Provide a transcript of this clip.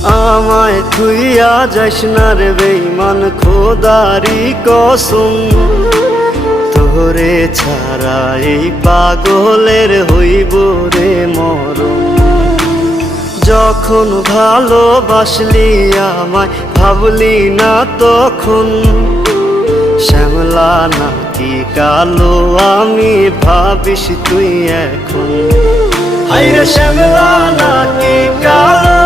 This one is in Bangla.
আমায় থুইয়া যাস না রে বেঈমান, খোদারি কসম। তোরে ছাড়া এই পাগলের হইব রে মরণ। যখন ভালোবাসলি আমায় ভাবলি না তখন, শ্যামলা নাকি কালো আমি ভাবিস তুই এখন। হায়রে শ্যামলা নাকি কালো